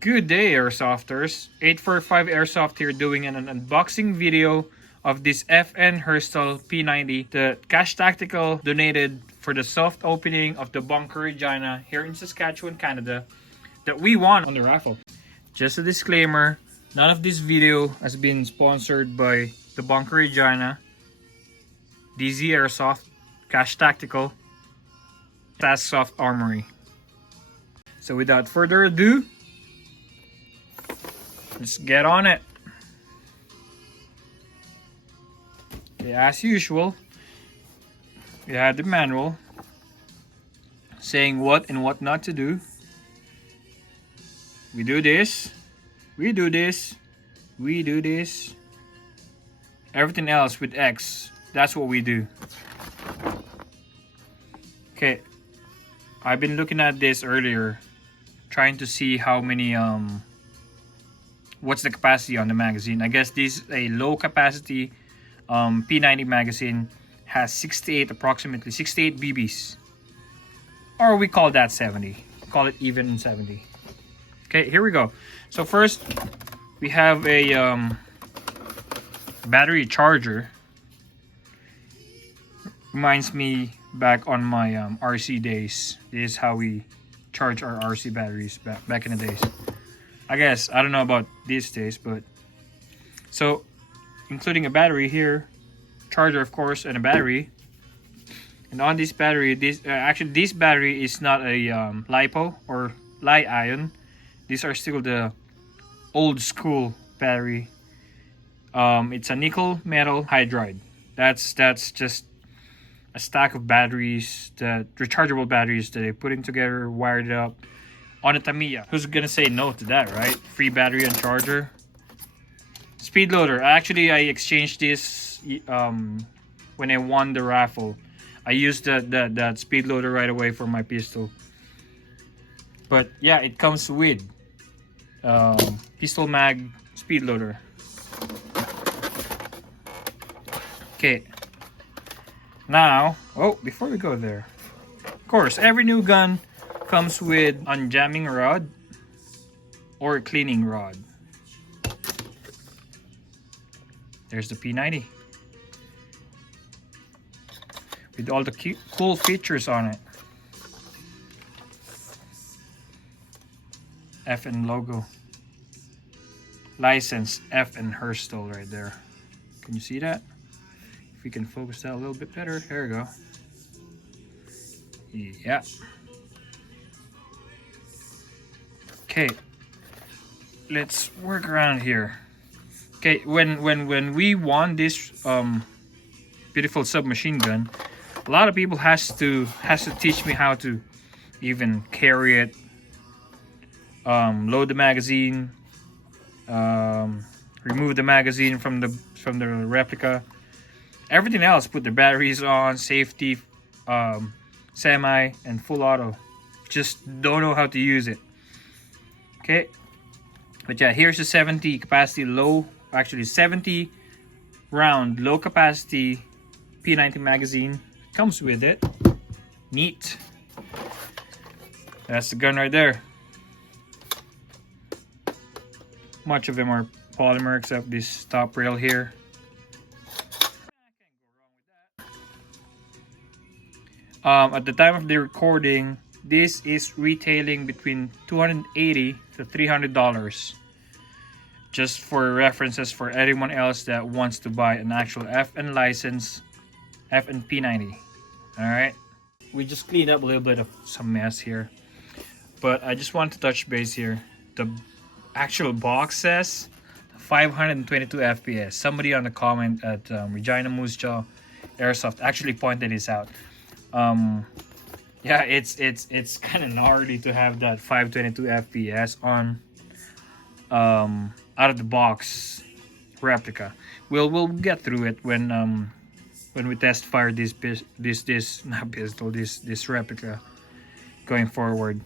Good day, Airsofters. 845 Airsoft here doing an unboxing video of this FN Herstal P90 that Cash Tactical donated for the soft opening of the Bunker Regina here in Saskatchewan, Canada that we won on the raffle. Just a disclaimer, none of this video has been sponsored by the Bunker Regina, Dee Zee Airsoft, Cash Tactical, Soft Armory. So without further ado, let's get on it. Okay, as usual, we had the manual saying what and what not to do. We do this, we do this, we do this. Everything else with X, that's what we do. Okay, I've been looking at this earlier, trying to see how many what's the capacity on the magazine. I guess this is a low capacity P90 magazine, has 68, approximately 68 BBs, or we call that 70, call it even 70. Okay, here we go. So first we have a battery charger. Reminds me back on my RC days. This is how we charge our RC batteries back in the days. I guess, I don't know about these days, but so including a battery here, charger of course, and a battery. And on this battery, this battery is not a LiPo or Li-ion. These are still the old school battery. It's a nickel metal hydride. That's just a stack of batteries, that rechargeable batteries that they put in together, wired it up on a Tamiya. Who's gonna say no to that, right? Free battery and charger. Speed loader. Actually, I exchanged this when I won the raffle. I used that speed loader right away for my pistol. But yeah, it comes with pistol mag speed loader. Okay. Now, before we go there, of course, every new gun comes with unjamming rod or cleaning rod. There's the P90 with all the cool features on it. FN logo, license FN Herstal right there. Can you see that? If we can focus that a little bit better, there we go. Yeah. Okay, let's work around here. Okay, when we won this beautiful submachine gun, a lot of people has to teach me how to even carry it, load the magazine, remove the magazine from the replica. Everything else, put the batteries on, safety, semi, and full auto. Just don't know how to use it. Okay, but yeah, here's the 70 capacity actually 70 round low capacity P90 magazine. Comes with it. Neat. That's the gun right there. Much of them are polymer except this top rail here. At the time of the recording, this is retailing between $280 to $300. Just for references for anyone else that wants to buy an actual FN license, FN P90. Alright, we just cleaned up a little bit of some mess here, but I just want to touch base here. The actual box says 522 FPS. Somebody on the comment at Regina Airsoft actually pointed this out. Yeah, it's kind of gnarly to have that 522 FPS on out of the box replica. We'll get through it when we test fire this replica going forward.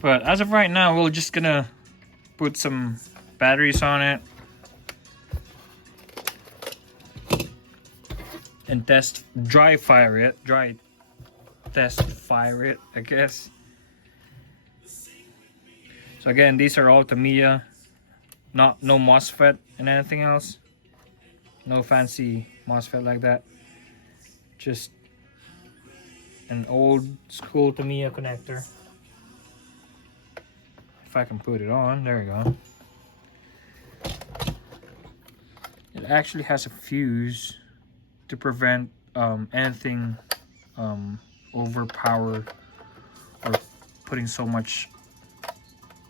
But as of right now, we're just gonna put some batteries on it and dry test fire it, I guess. So again, these are all Tamiya, no MOSFET and anything else. No fancy MOSFET like that. Just an old school Tamiya connector. If I can put it on, there we go. It actually has a fuse to prevent anything overpower or putting so much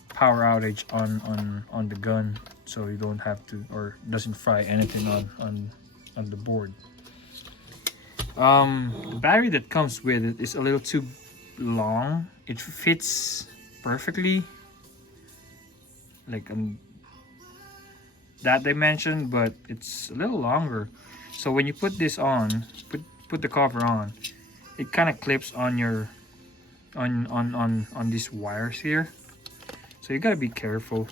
power outage on the gun, so you don't have to, or doesn't fry anything on the board. The battery that comes with it is a little too long. It fits perfectly like that dimension, but it's a little longer. So when you put this on, put the cover on, it kind of clips on your on these wires here. So you gotta be careful,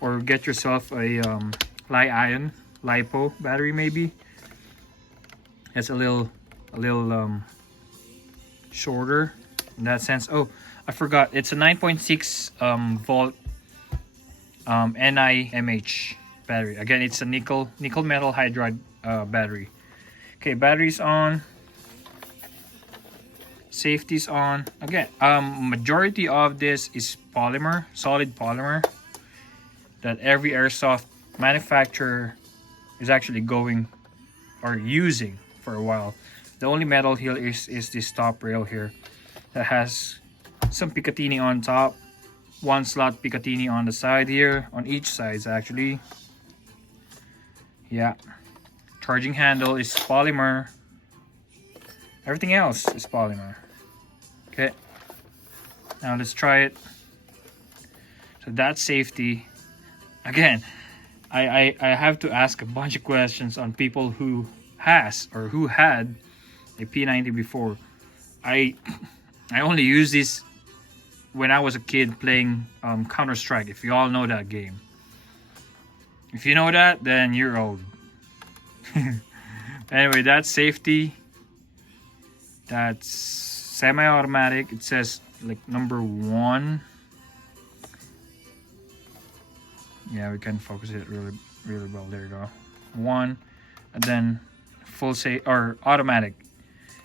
or get yourself a li-ion LiPo battery maybe. It's a little shorter in that sense. Oh, I forgot. It's a 9.6 volt NiMH battery. Again, it's a nickel metal hydride battery. Okay, battery's on. Safety's on. Again, majority of this is polymer, solid polymer, that every airsoft manufacturer is actually going or using for a while. The only metal here is this top rail here that has some Picatinny on top, one slot Picatinny on the side here, on each side actually. Yeah, charging handle is polymer. Everything else is polymer. Okay, now let's try it. So that's safety. Again, I have to ask a bunch of questions on people who has or who had a P90 before. I only used this when I was a kid playing Counter-Strike, if you all know that game. If you know that, then you're old. Anyway, that's safety. That's semi-automatic. It says like number 1. Yeah, we can focus it really well. There you go. 1, and then full safe or automatic.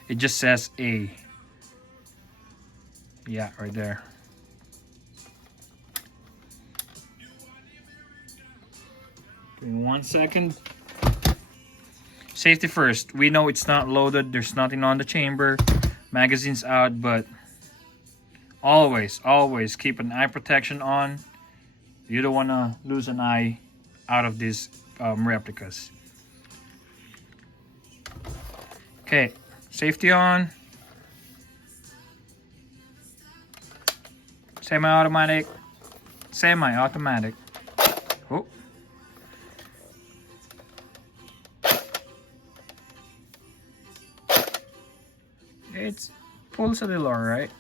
It just says A. Yeah, right there. Give me 1 second. Safety first. We know it's not loaded. There's nothing on the chamber. Magazine's out, but always keep an eye protection on. You don't want to lose an eye out of these replicas. Okay, safety on. Semi-automatic. Semi-automatic. Oh. It pulls a little alright.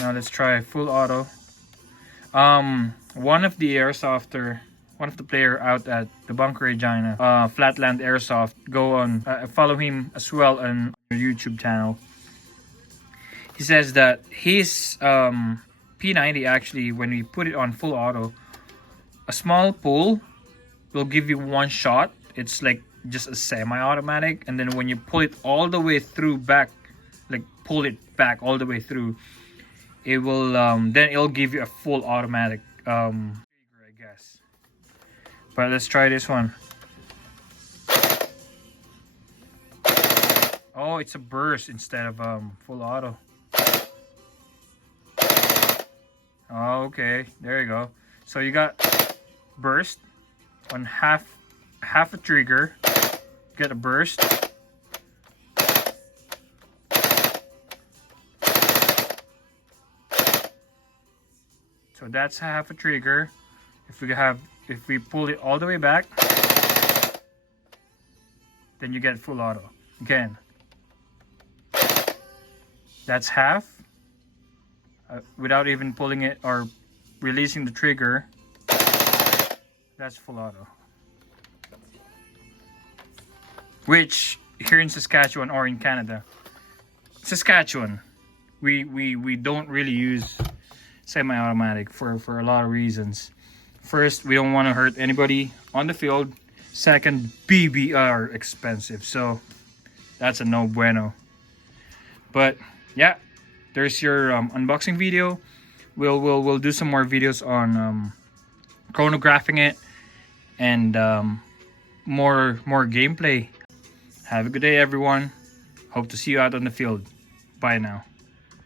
Now let's try full auto. One of the player out at the Bunker Regina, Flatland Airsoft, go on, follow him as well on your YouTube channel. He says that his P90 actually, when we put it on full auto, a small pull will give you 1 shot. It's like just a semi-automatic, and then when you pull it all the way through back, like pull it back all the way through, it will then it'll give you a full automatic trigger, I guess. But let's try this one. Oh, it's a burst instead of full auto. Oh, okay, there you go. So you got burst on half a trigger. Get a burst. So that's half a trigger. If we pull it all the way back, then you get full auto. Again, that's half. Without even pulling it or releasing the trigger, that's full auto. Which here in Saskatchewan or in Canada, Saskatchewan, we don't really use semi-automatic for a lot of reasons. First, we don't want to hurt anybody on the field. Second, BB are expensive, so that's a no bueno. But yeah, there's your unboxing video. We'll do some more videos on chronographing it and more gameplay. Have a good day, everyone. Hope to see you out on the field. Bye now.